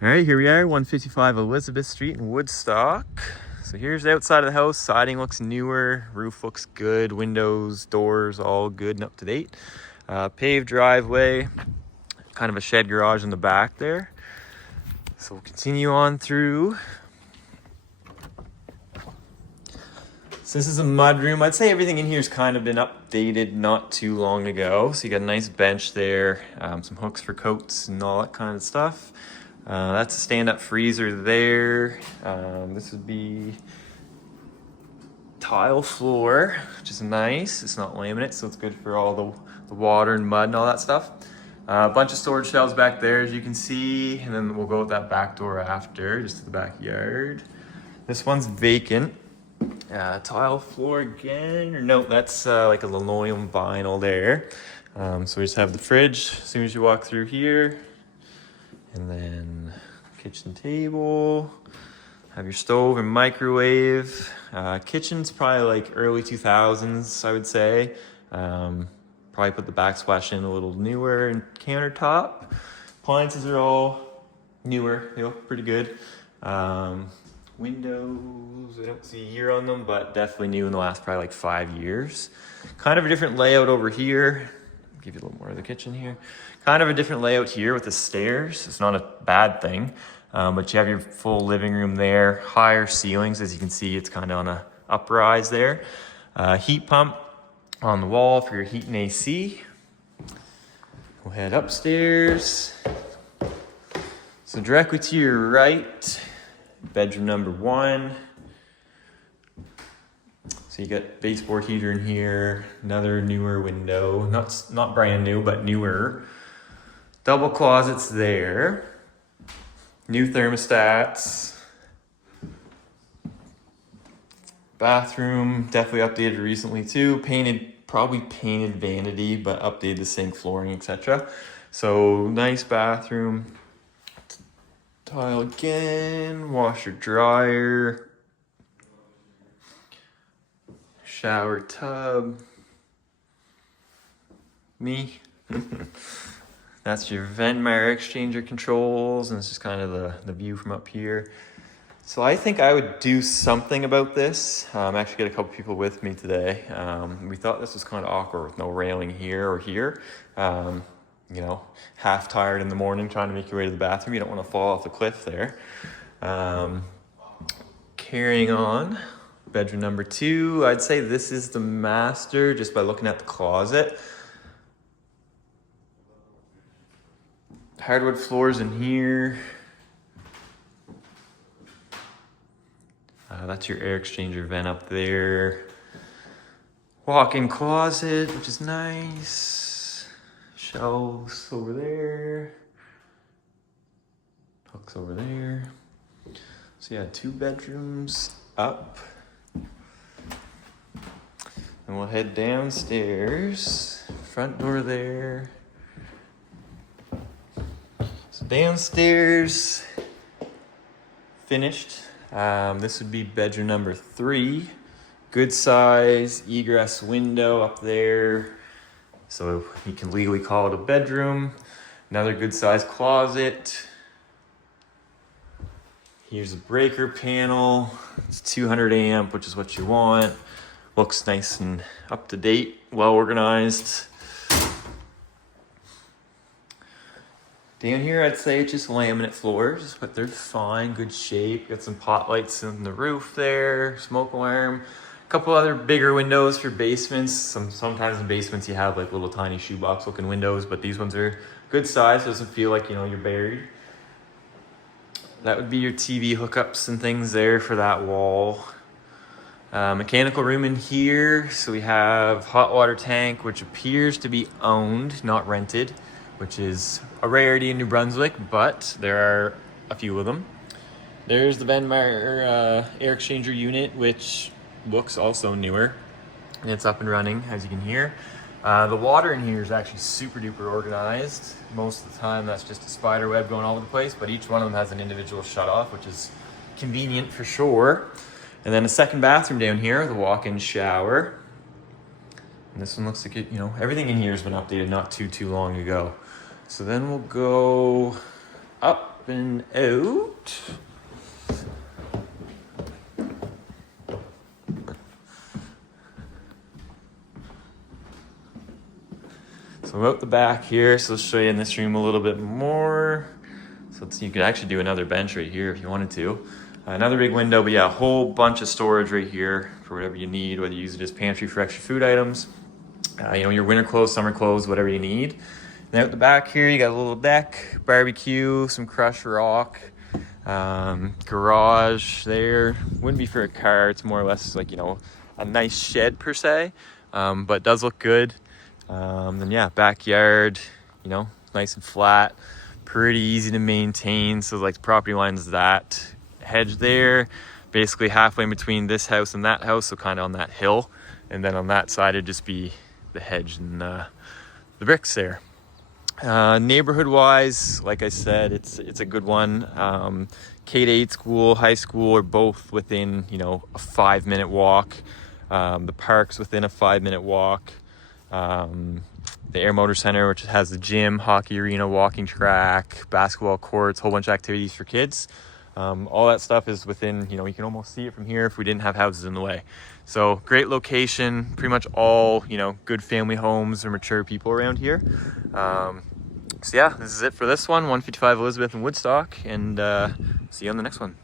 All right, here we are, 155 Elizabeth Street in Woodstock. So here's the outside of the house. Siding looks newer, roof looks good, windows, doors, all good and up to date. Paved driveway, kind of a shed garage in the back there. So we'll continue on through. So this is a mud room. I'd say everything in here has kind of been updated not too long ago. So you got a nice bench there, some hooks for coats and all that kind of stuff. That's a stand-up freezer there. This would be tile floor, which is nice. It's not laminate, so it's good for all the water and mud and all that stuff. A bunch of storage shelves back there, as you can see, and then we'll go with that back door after, just to the backyard. This one's vacant. Tile floor again, or no, that's like a linoleum vinyl there. So we just have the fridge as soon as you walk through here. And then kitchen table, have your stove and microwave. Kitchen's probably like early 2000s, I would say. Probably put the backsplash in a little newer, and countertop. Appliances are all newer, they look pretty good. Windows, I don't see a year on them, but definitely new in the last probably like 5 years. Kind of a different layout over here. I'll give you a little more of the kitchen here. Kind of a different layout here with the stairs. It's not a bad thing, but you have your full living room there. Higher ceilings, as you can see, it's kind of on a uprise there. Heat pump on the wall for your heat and AC. We'll head upstairs. So directly to your right, bedroom number 1. So you got baseboard heater in here, another newer window, not brand new, but newer. Double closets there. New thermostats. Bathroom, definitely updated recently too. Probably painted vanity, but updated the sink, flooring, etc. So nice bathroom. Tile again, washer, dryer. Shower tub. Me. That's your Venmire exchanger controls, and it's just kind of the view from up here. So I think I would do something about this. Actually got a couple people with me today. We thought this was kind of awkward with no railing here or here. You know, half tired in the morning trying to make your way to the bathroom. You don't want to fall off the cliff there. Carrying on, bedroom number 2. I'd say this is the master just by looking at the closet. Hardwood floors in here. That's your air exchanger vent up there. Walk-in closet, which is nice. Shelves over there. Hooks over there. So yeah, 2 bedrooms up. And we'll head downstairs. Front door there. So downstairs, finished. This would be bedroom number 3. Good size egress window up there. So you can legally call it a bedroom. Another good size closet. Here's a breaker panel. It's 200 amp, which is what you want. Looks nice and up to date, well organized. Down here, I'd say it's just laminate floors, but they're fine, good shape. Got some pot lights in the roof there, smoke alarm. A couple other bigger windows for basements. Sometimes in basements you have like little tiny shoebox looking windows, but these ones are good size. So it doesn't feel like, you know, you're buried. That would be your TV hookups and things there for that wall. Mechanical room in here. So we have hot water tank, which appears to be owned, not rented, which is a rarity in New Brunswick, but there are a few of them. There's the Venmire air exchanger unit, which looks also newer, and it's up and running, as you can hear. The water in here is actually super duper organized. Most of the time that's just a spider web going all over the place, but each one of them has an individual shutoff, which is convenient for sure. And then a second bathroom down here, the walk-in shower. And this one looks like it, you know, everything in here has been updated not too long ago. So then we'll go up stepping out. So we're out the back here, so I'll show you in this room a little bit more. So you could actually do another bench right here if you wanted to. Another big window, but yeah, a whole bunch of storage right here for whatever you need, whether you use it as pantry for extra food items, you know, your winter clothes, summer clothes, whatever you need. And out the back here, you got a little deck, barbecue, some crushed rock, garage there. Wouldn't be for a car, it's more or less like, you know, a nice shed per se, but does look good. Then yeah, backyard, you know, nice and flat, pretty easy to maintain. So like the property line is that hedge there, basically halfway in between this house and that house, so kind of on that hill. And then on that side it'd just be the hedge and the bricks there. Neighborhood wise, like I said, it's a good one. K-8 school, high school are both within, you know, a 5-minute walk. The park's within a 5-minute walk. The Air Motor Center, which has the gym, hockey arena, walking track, basketball courts, whole bunch of activities for kids. All that stuff is within, you know, you can almost see it from here if we didn't have houses in the way. So great location, pretty much all, you know, good family homes or mature people around here. So yeah, this is it for this one, 155 Elizabeth in Woodstock, and see you on the next one.